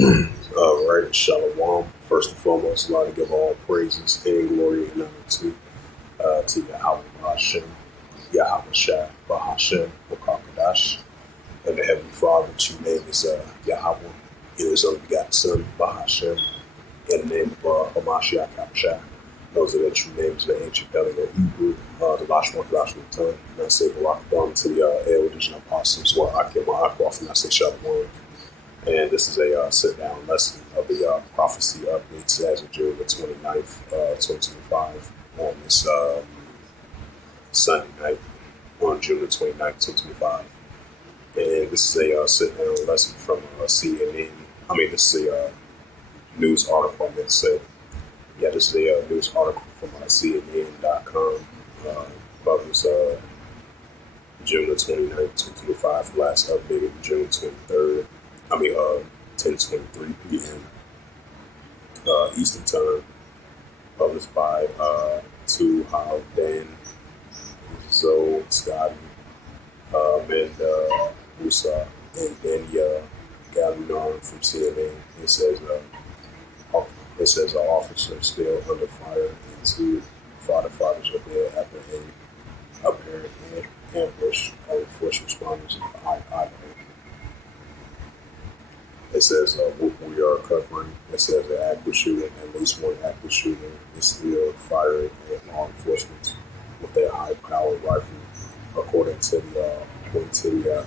All right, Shalom. First and foremost, I'd like to give all praises and glory and honor to Yahweh Bahashem, Yahweh Shai Bahashem, Wakakadash, and the Heavenly Father, true name is Yahweh, in His only begotten Son, Bahashem, in the name of Hamashiach Habashai. Those are the true names of the ancient Pelican Hebrew, the Lashma Joshua tongue, and I say Barakadam to the elders and apostles, or Akim Akwa, and I say Shalom. And this is a sit-down lesson of the prophecy updates as of June the 29th, 2025, on this Sunday night, on June the 29th, 2025. And this is a sit-down lesson from CNN. I mean, this is a news article, I'm going to say. Yeah, this is a news article from CNN.com, published June the 29th, 2025, last updated June 23rd. 10:23 p.m. Eastern Time, published by Tu Hao Dan, Zoe Scotty, Amanda Musa, and Dania Galinar from CNN. It says an officer still under fire and two firefighters are dead after an apparent ambush of first responders in Idaho. It says what we are covering. It says the active shooter, at least one active shooter, is still firing at law enforcement with a high-powered rifle. According to the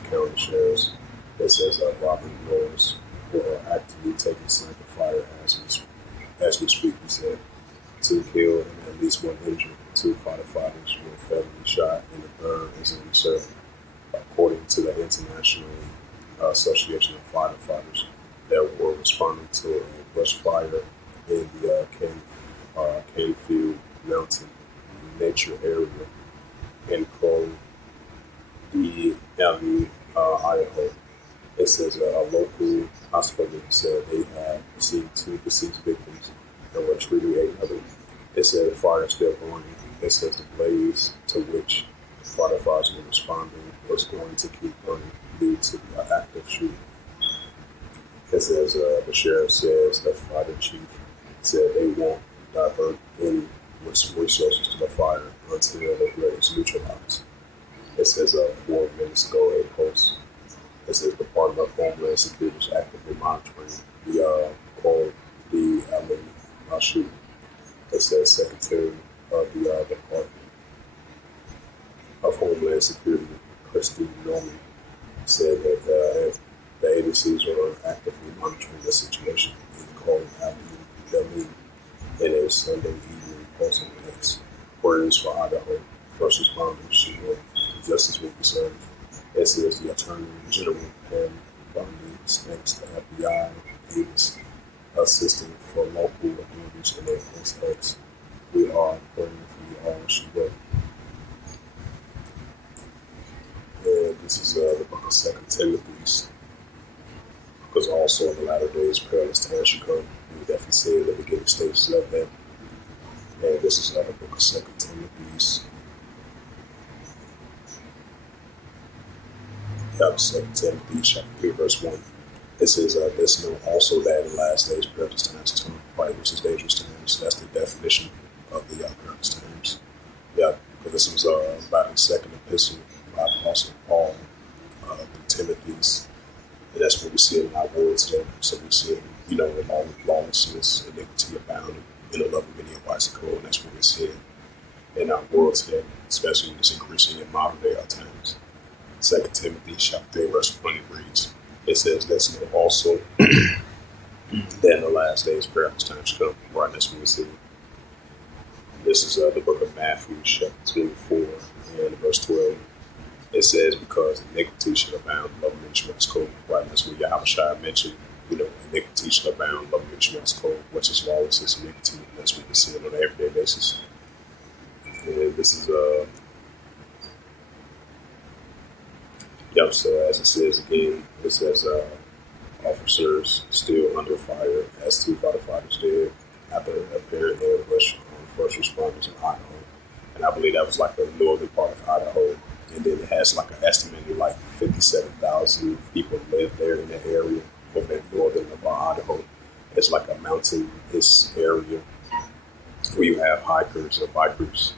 county sheriffs, it says Robert Norris will actively taking sniper fire as we speak. He said 2 killed and at least 1 injured. 2 firefighters were fatally shot, and the third is in reserve. According to the International Association of Firefighters, that were responding to a brush fire in the Canfield Mountain Nature Area in Cole, Idaho. It says a local hospital said they had received 2 deceased victims and were treating another. It said the fire is still burning. It says the blaze to which firefighters were responding was going to keep burning due to the active shooting. It says the sheriff says the fighter chief said they won't divert any resources to the fire until the blaze is neutralized. It says 4 minutes ago, a post. It says the Department of Homeland Security is actively monitoring the LA shooting. It says Secretary of the Department of Homeland Security, Christine Norman, said that the agencies are actively monitoring the situation in Cole Valley in a Sunday evening post on X. Prayers for Idaho first responders should justice will be served. It says the Attorney General Pam Bondi thanks the FBI aides assisting for local authorities in their post X. We are praying for you all, she wrote. And this is the book of 2 Timothy. Because also in the latter days, perilous times should come. We definitely see in the beginning stages of that. And this is the book of 2 Timothy. Yep, 2 Timothy chapter 3, verse 1. It says, this know also that in the last days, perilous times come, right, which is dangerous times. That's the definition of the perilous times. Yeah, because this was about the second epistle by Apostle Paul to Timothy's. And that's what we see in our world today. So we see, lawlessness, iniquity abounding, and the love of many a bicycle, and that's what we see in our world today, especially this increasing in modern day times. 2 Timothy chapter 3, verse 20 reads, it says, let's know also that in the last days perilous times come. Right, that's what we see. This is the book of Matthew chapter 24 and verse 12. It says, because iniquity shall abound, love and many shall cold. Right, that's what Yahweh Shai mentioned. Iniquity shall abound, love and many shall cold, which is lawlessness, iniquity. And that's what we see on an everyday basis. And this is so as it says again, it says officers still under fire as 2 firefighters did after a apparent ambush on first responders in Idaho. And I believe that was like the northern part of Idaho. And then it has like an estimated like 57,000 people live there in the area of that northern of Idaho. there's like a mountainous area where you have hikers or bikers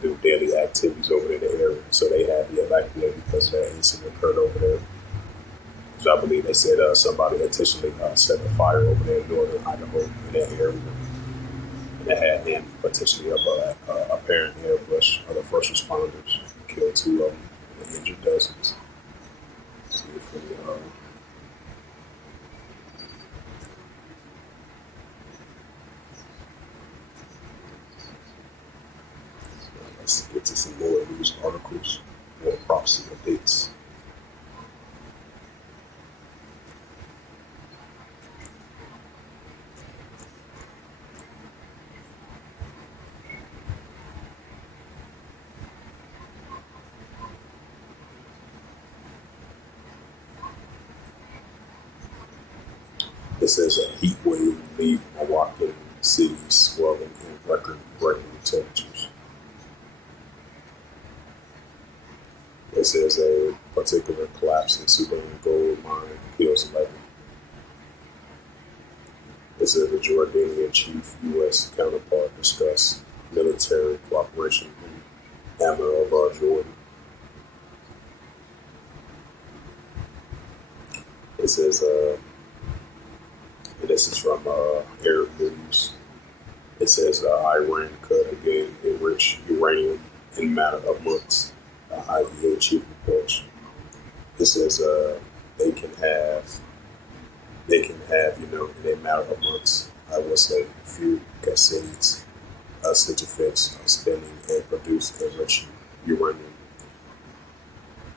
do daily activities over there in the area. So they had to evacuate because of that incident occurred over there. So I believe they said somebody intentionally set a fire over there in northern Idaho in that area. And they had him potentially of a apparent ambush of the first responders, killed 2 of them and injured dozens. See if we, let's get to some more news articles, more prophecy updates. It says a heat wave leave Milwaukee cities swelling in record-breaking temperatures. It says a particular collapse in Sitdown gold mine kills 11. It says the Jordanian chief U.S. counterpart discussed military cooperation in Amman of Jordan. It says, this is from Arab News. It says Iran could again enrich uranium in a matter of months. IEA chief reports. It says they can have, in a matter of months, I will say, a few cascades, centrifuges, spinning and produce enriched uranium,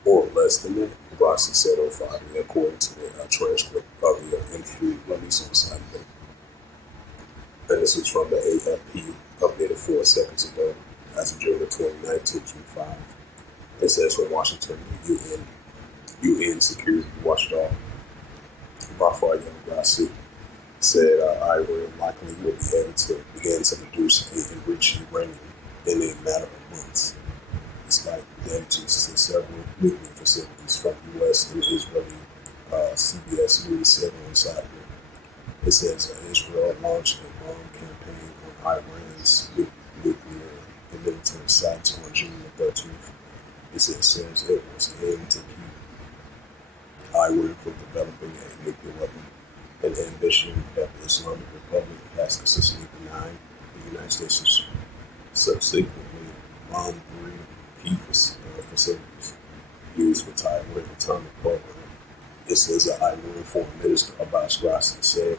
or less than that. Rossi said on Friday, according to the transcript of the interview released on Saturday. And this was from the AFP, updated 4 seconds ago, as of June 29, 2025. It says from Washington, UN Security Watchdog, Rafael Grossi, said Iran likely will be able to begin to produce and enrich uranium in a matter of months, despite damages to several nuclear facilities from U.S. and Israeli. CBS News said on Saturday. It says Israel launched a bomb campaign on Iran's nuclear and military sites on June 13th. It says it was aimed to keep Iran from developing a nuclear weapon, an ambition that the Islamic Republic has consistently denied. The United States subsequently bombed 3 key facilities used for Taiwan's atomic program. It says that Iran Foreign Minister Abbas Grossi said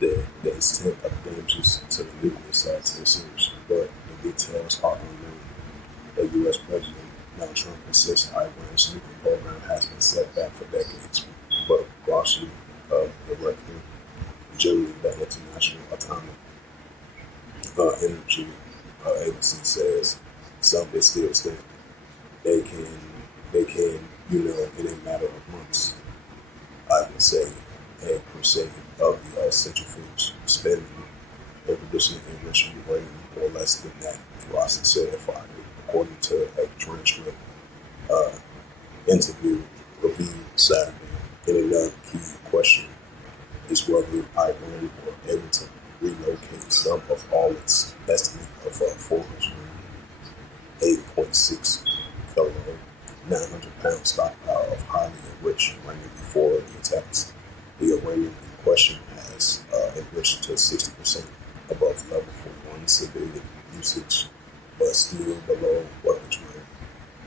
that the extent of damages to the nuclear sites is serious, but the details are unknown. The U.S. President Donald Trump insists Iran's nuclear program has been set back for decades, but Grossi, director generally the International Atomic Energy Agency, says some is still saying they can, in a matter of months, I would say, a crusade of the centrifuge spending and producing enriched uranium, or less than that, Rossi said Friday, according to a transcript interview reviewed Saturday. And another key question is whether Iran were able to relocate some of all its estimate of 408.6 kilo, 900-pound stockpile of highly enriched uranium before the attacks. The uranium in question has enriched to 60% above level for one civilian usage, but still below weapons grade.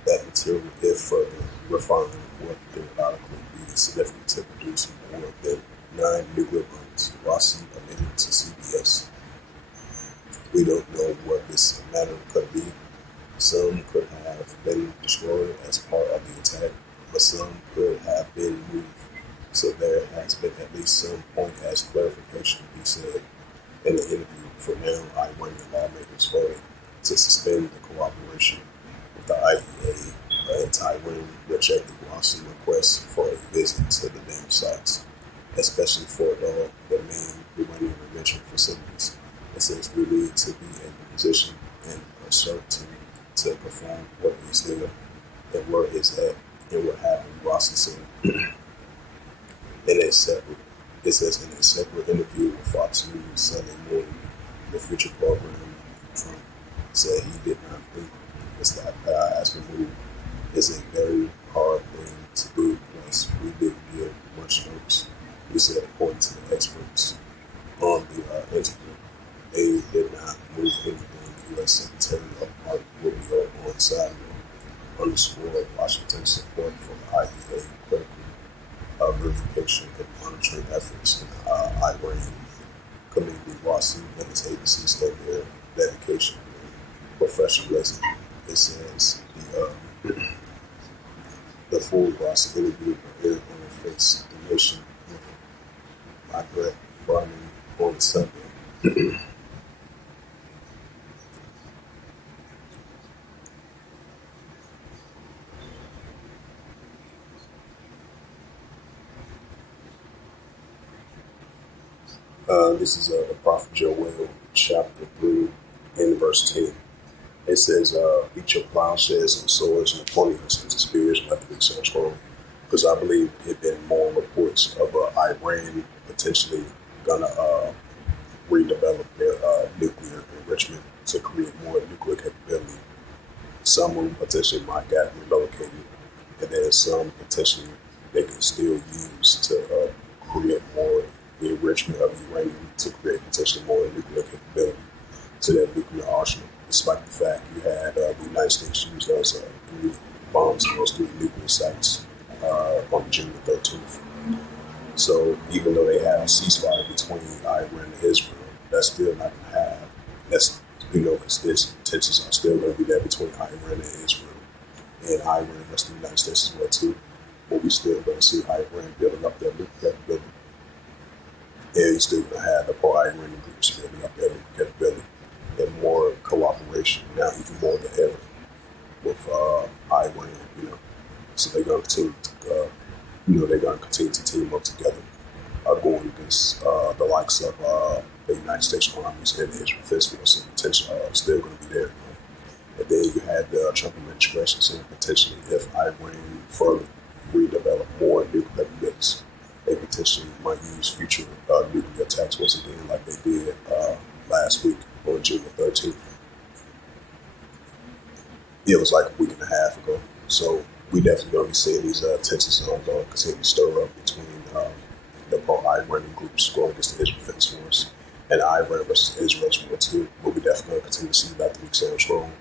That material, if further refined, would theoretically be significant to produce more than 9 nuclear bombs, Rossi admitted to CBS. We don't know what this matter could be. Some could have been destroyed as part of the attack, but some could have been moved. So there has been at least some point as clarification, he said in the interview. For now, Iranian lawmakers voted to suspend the cooperation with the IEA, and Taiwan rejected Grossi request for a visit to the damaged sites, especially for the main uranium enrichment facilities. It says we need to be in a position and a certainty to perform what is there and where it's at and what happened, Grossi said. In a separate It says in a separate interview with Fox News Sunday morning, the future program Trump said he did not think the stock aspirin move is a very hard thing to do. Plus, we didn't give much notice. He said, according to the experts on the interview, they did not move anything. U.S. Secretary of Mark Rubio on Saturday underscored Washington's support for the IEA critical verification and monitoring efforts in Iran community lawsuit and its agencies said their dedication and professionalism. It says the full Ross interview will air on the Face the Nation with Margaret Barney on Sunday. This is the Prophet Joel, chapter 3, and verse 10. It says, beat your plowshares and swords and pointing into spears, let the weak sound strong. Because I believe there have been more reports of Iran potentially going to redevelop their nuclear enrichment to create more nuclear capability. Some of them potentially might get relocated, and then some potentially they can still use to create more enrichment of uranium to create potentially more nuclear capability to their nuclear arsenal. Despite the fact you had the United States use those 3 bombs on those 3 nuclear sites on June the 13th. So even though they have a ceasefire between Iran and Israel, that's still not going to have, that's, because tensions are still going to be there between Iran and Israel. And Iran versus the United States as well too. But we still going to see Iran building up their nuclear capability. And you're still going to have the pro-Iranian groups building up their nuclear capability and more cooperation, now even more than ever, with Iran, So they're going to continue to, they're going to continue to team up together, going against the likes of the United States armies and the Israel Defense Force. So potential still going to be there. And then you had the Trump administration saying potentially if Iran further redevelop more nuclear capabilities, they potentially might use future nuclear attacks once again, like they did last week on June the 13th. It was like a week and a half ago. So we definitely going to be seeing these tensions going to continue to stir up between the pro-Iranian groups going against the Israel Defense Force and Iran versus Israel as well too. But we definitely going to continue to see that the week sound strong,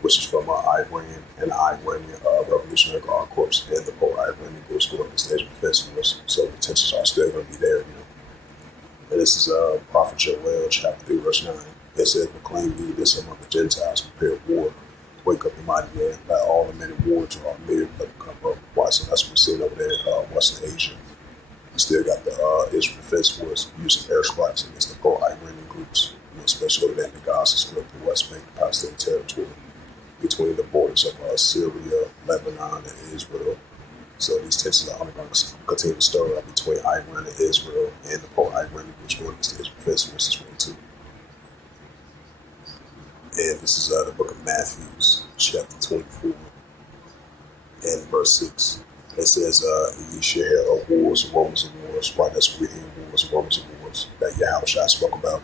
which is from Iran and the Iranian Revolutionary Guard Corps and the pro-Iranian groups going against the Israel Defense Force. So the tensions are still going to be there, And this is Prophet Joel, chapter 3, verse 9. It says, proclaim ye this among the Gentiles, prepare war. Wake up the mighty man, let all the men in war draw near, let them come up. Why? So that's what we're seeing over there in Western Asia. You still got the Israel Defense Force using airstrikes against the pro-Iranian groups, especially over there in the Gaza Strip, the West Bank, Palestinian territory, between the borders of Syria, Lebanon, and Israel. So these tensions are only going to continue to stir up between Iran and Israel and the pro-Iranian groups going against the Israel Defense Force as well too. And this is the book of Matthew, chapter 24, and verse 6. It says, ye shall hear of wars and rumors of wars. Why? That's what we hear, wars and rumors of wars that Yahushua spoke about.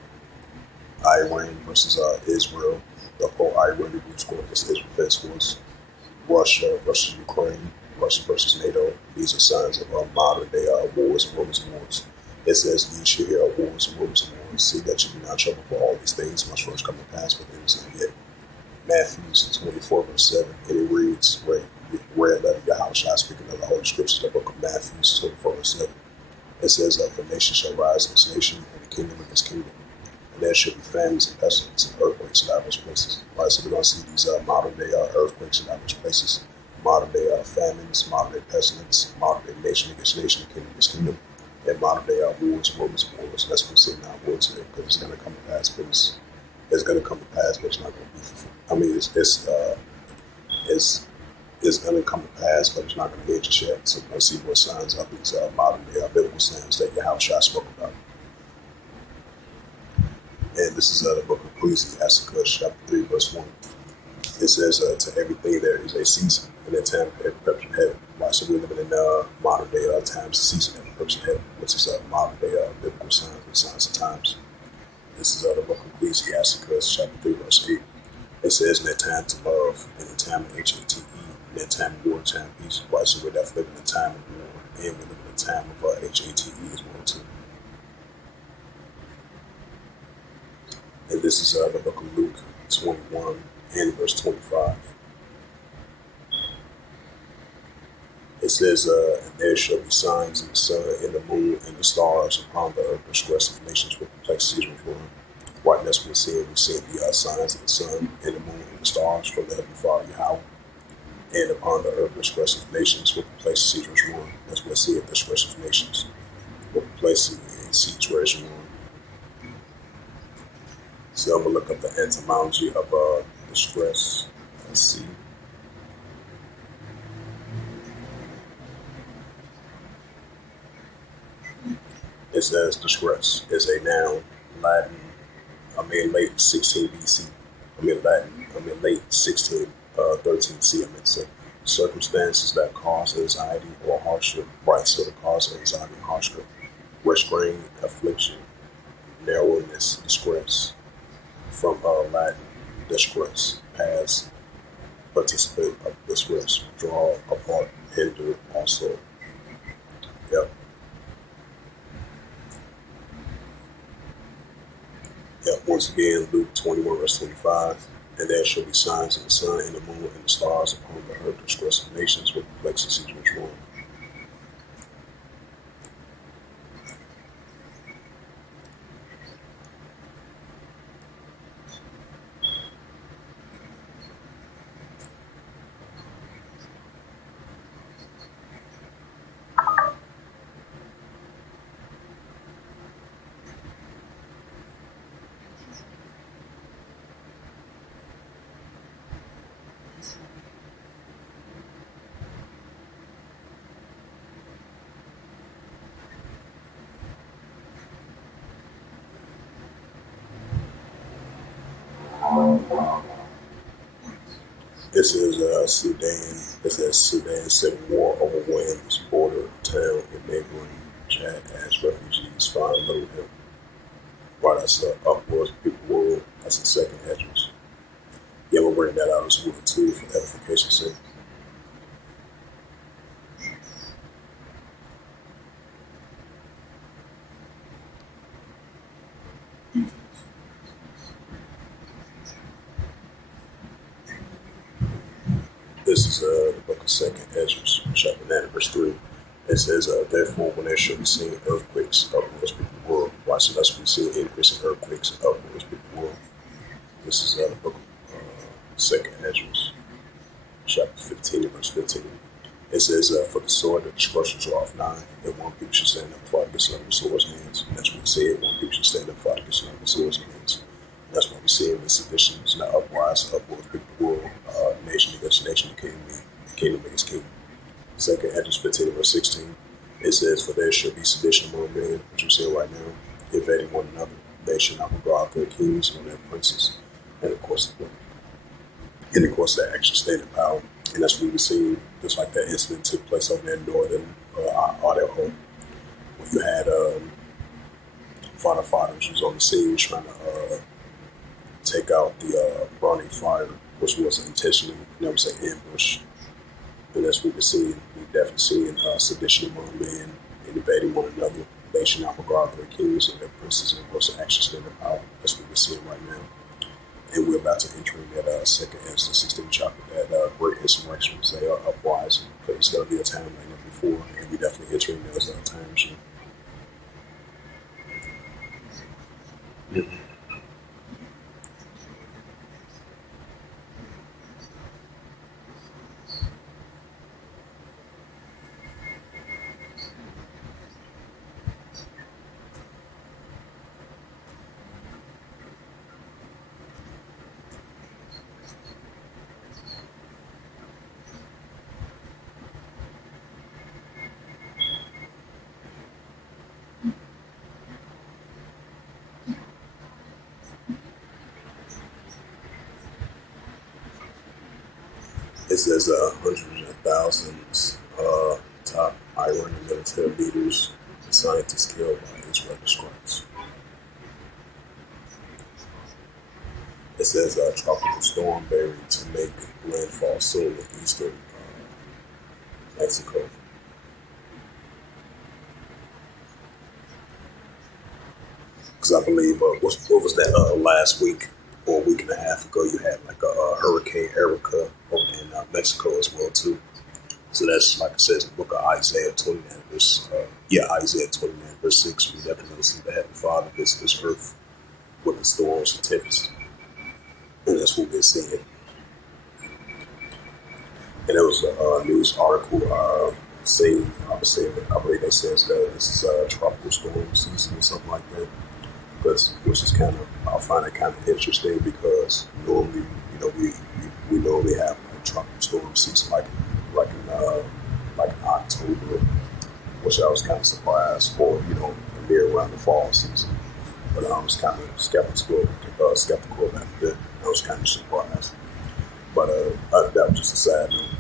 Iran versus Israel, the pro-Iranian groups going against the Israel Defense Force. Russia versus Ukraine, Russia versus NATO. These are signs of modern day wars and rumors of wars. It says, ye shall hear of wars and rumors of wars. See that you be not troubled for all these things must first come to pass, but there is not yet. Matthew 24, verse 7, and it reads, red letter Yahushua speaking of the Holy Scriptures, the book of Matthew 24, verse 7. It says, for nation shall rise against nation, and the kingdom against kingdom. And there shall be famines and pestilence and earthquakes in diverse places. Right, so we're going to see these modern day earthquakes in diverse places, modern day famines, modern day pestilence, modern day nation against nation, kingdom against kingdom, and modern day wars, rumors of wars. And that's what we're seeing now, war today, because it's going to come to pass, but it's going to come to pass, but it's not going to be fulfilled. I mean, it's going to come to pass, but it's not going to be just yet. So we're going to see more signs of these modern day biblical signs that Yahushua spoke about. And this is the book of Ecclesiastes, chapter 3, verse 1. It says, to everything there is a season and a time for every purpose in heaven. Right, so we're living in modern day times and season that the person had, which is modern day biblical signs and signs of times. This is the book of Ecclesiasticus, chapter 3, verse 8. It says, in that time to love, in the time of HATE, in that time of war, time of peace. Right, so we're definitely living in a time of war, and we're living in a time of HATE as well, too. And this is the book of Luke 21 and verse 25. It says, and there shall be signs in the sun, in the moon, and the stars upon the earth, expressive nations with complexities which run. Right, that's what we're seeing. We're seeing the signs of the sun, and the moon, and the stars from the heavenly Father Yahweh. And upon the earth, expressive nations with complexities which run. That's what we're seeing, the expressive nations with complexity and seeds where it's run. So I'm going to look up the etymology of distress. Let's see. It says distress is a noun, Latin, late 16 BC. Late 13 C. So circumstances that cause anxiety or hardship, right? So that cause anxiety and hardship, restraint, affliction, narrowness, distress. From Latin, distress, past participant of distress, draw apart, hinder, also. Yep. Once again, Luke 21, verse 25. And there shall be signs in the sun, and the moon, and the stars upon the earth, distress of nations with complexities which run. This is Sudan. This is Sudan civil war overwhelmed this border town and neighboring Chad as refugees find little help. Right, that's upwards people world. That's the second address. Yeah, we'll bring that out as well too for edification's sake. This is the book of Second Ezra, chapter 9, verse 3. It says, therefore, when there shall be seen earthquakes upwards people the world. Right, so that's what we see, increasing earthquakes upwards people the world. This is the book of Second Ezra, chapter 15, verse 15. It says, for the sword that destruction draweth nigh, and one people should stand up and fight against another with swords and hands. And that's what we see, one people should stand up and fight against another with swords and hands. That's what we see in the seditions, and the uprising, upwards people the world, nation against nation, kingdom against kingdom. Second Ezra 15, verse 16. It says, for there shall be sedition among men, which we see right now, invading one another. They shall not regard their kings or their princes. And of course, that actually stayed in power. And that's what we see, just like that incident took place over there in northern Idaho, where you had firefighters who was on the scene trying to take out the burning fire, which was intentionally, never say ambush. And that's what we're seeing. We're definitely seeing sedition among men, invading one another. They should not regard their kings and their princes and those actually stand in power. That's what we're seeing right now. And we're about to enter in that second Ezra 16 chapter, that great insurrection, they are uprising. But it's going to be a time like never before, and we definitely entering those times. Mm-hmm. It says hundreds of thousands top Iranian military leaders and scientists killed by Israeli strikes. It says tropical storm buried to make landfall soon in eastern Mexico. Because I believe, what was that last week or a week and a half ago, you had like a Hurricane Erica over in Mexico as well too. So that's, like it says in the book of Isaiah 29 verse, Isaiah 29 verse 6, we definitely see the Heavenly Father visit this earth with the storms and tempests. And that's what we're seeing. And there was a news article saying, I believe they says that this is a tropical storm season or something like that. Which is kind of, I find it kind of interesting because normally, we normally have like tropical storm season like in October, which I was kind of surprised, or near around the fall season. But I was kind of skeptical about that. I was kind of surprised. But that was just a sad note.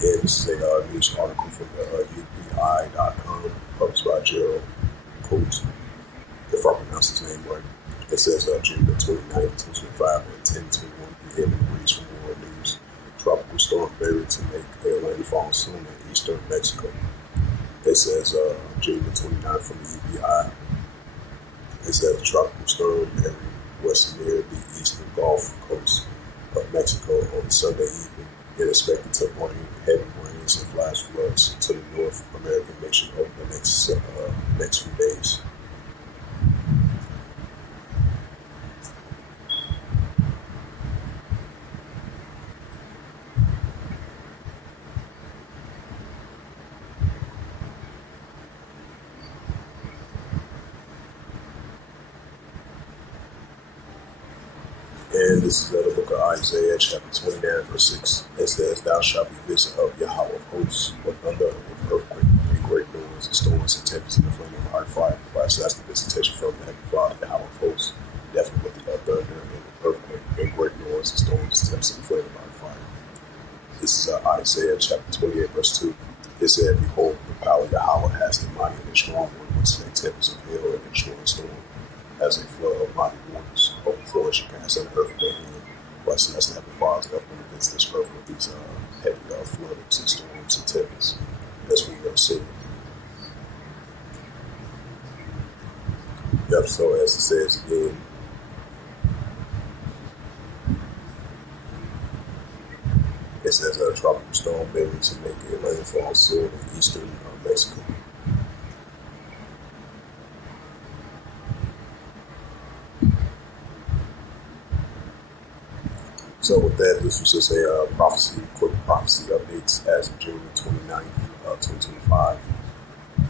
And this is a news article from the UPI.com, published by Gerald Coates, if I pronounce his name right. It says June the 29th, 2025 at 10:21 p.m. and reads from World News. Tropical storm buried to make a landfall soon in eastern Mexico. It says June the 29th from the UPI. It says the tropical storm buried west near the eastern Gulf Coast of Mexico on Sunday evening. It is expected to bring heavy rains and flash floods to the North American nation over the next few days. And this is the book of Isaiah, chapter 29, verse 6. It says, Thou shalt be visit of Yahweh of hosts, with thunder, with earthquake, and great noise, and storms, and tempests, and the flame of hard fire. Right, so that's the visitation from the Heavenly Father, Yahweh of hosts. Definitely with the thunder, and earthquake, and great noise, and storms, and tempests, and the flame of hard fire. This is Isaiah, chapter 28, verse 2. It said, Behold, the power of Yahweh has the mighty and the strong one, which is a tempest of hail and a destroying storm. As a flood of mighty waters, overflowing shall cast on the earth with their hand. But so that's the Heavenly Father's going to visit this earth with these heavy floodings and storms and tempests. That's what we're seeing. Yep, so as it says again, it says a tropical storm buried to make a landfall soon in eastern Mexico. So with that, this was just a quick prophecy updates as of June 29th, 2025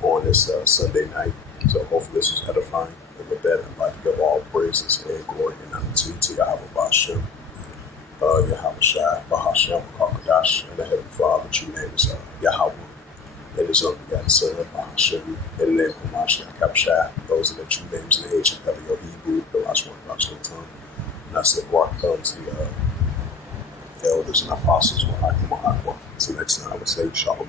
on this Sunday night. So hopefully this was edifying. And with that, I'd like to give all praises and glory and honor to Yahweh Bashem, Yahweh Shai, Bahashem, Kakadash, and the Heavenly Father. True name is Yahweh. And his own begotten Son, Bahashem, and the name of Mashiach Kabashai. Those are the true names in the ancient Paleo Hebrew, the last one, Rosh tongue. And I said, walk down to the elders and apostles will I come on. So next time I would say Shalom.